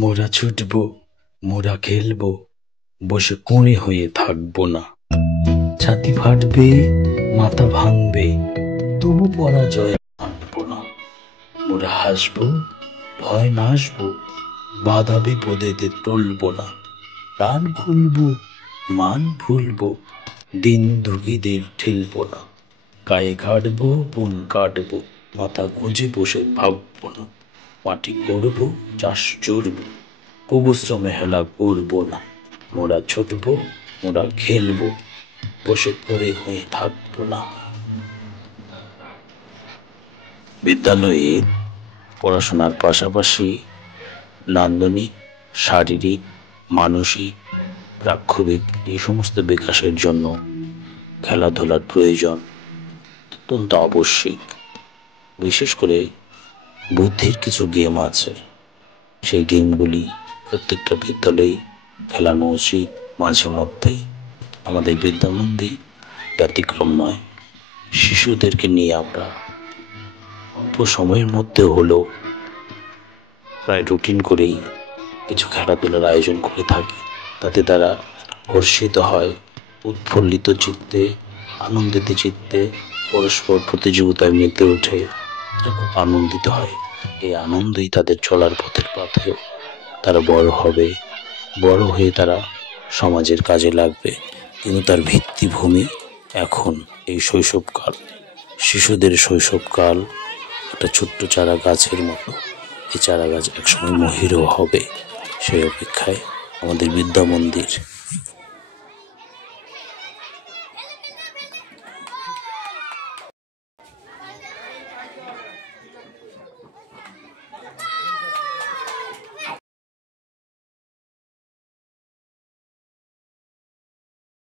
মোরা ছুটবো, মোরা খেলবো, বসে কুঁড়ে হয়ে থাকবো না। ছাতি ফাটবে, মাথা ভাঙবে, তবু পরাজয় মানবো না। মোরা হাসবো, ভয় নাশবো, বাধা বিপদেতে টলবো না। প্রাণ খুলবো, মান ভুলবো, দিন দুঃখীদের ঠেলবো না। গায়ে ঘাটবো, বন কাটবো, মাথা গুঁজে বসে ভাববো না। মাটি করবো, চাষ চড়বো, পরিশ্রমে হেলা করবো না। মোরা ছুটবো, মোরা খেলবো, বসে পড়ে হয়ে থাকবো না। বিদ্যালয়ে পড়াশোনার পাশাপাশি নান্দনিক, শারীরিক, মানসিক, প্রাক্ষবিক এই সমস্ত বিকাশের জন্য খেলাধুলার প্রয়োজন অত্যন্ত আবশ্যিক। বিশেষ করে বুদ্ধির কিছু গেম আছে, সেই গেমগুলি প্রত্যেকটা বিদ্যালয়েই খেলানো উচিত মাঝে মধ্যে। আমাদের বিদ্যামন্দির ব্যতিক্রম নয়। শিশুদেরকে নিয়ে আমরা অল্প সময়ের মধ্যে হলেও প্রায় রুটিন করেই কিছু খেলাধুলার আয়োজন করে থাকি। তাতে তারা হর্ষিত হয়, উৎফুল্লিত চিত্তে, আনন্দিত চিত্তে পরস্পর প্রতিযোগিতায় মেতে ওঠে, তারা খুব আনন্দিত হয়। এই আনন্দই তাদের চলার পথের পাথেয়। তারা বড় হবে, বড় হয়ে তারা সমাজের কাজে লাগবে, কিন্তু তার ভিত্তিভূমি এখন এই শৈশবকাল। শিশুদের শৈশবকাল একটা ছোট্ট চারা গাছের মতো। এই চারা গাছ একসময় মহিরও হবে, সেই অপেক্ষায় আমাদের বিদ্যামন্দির।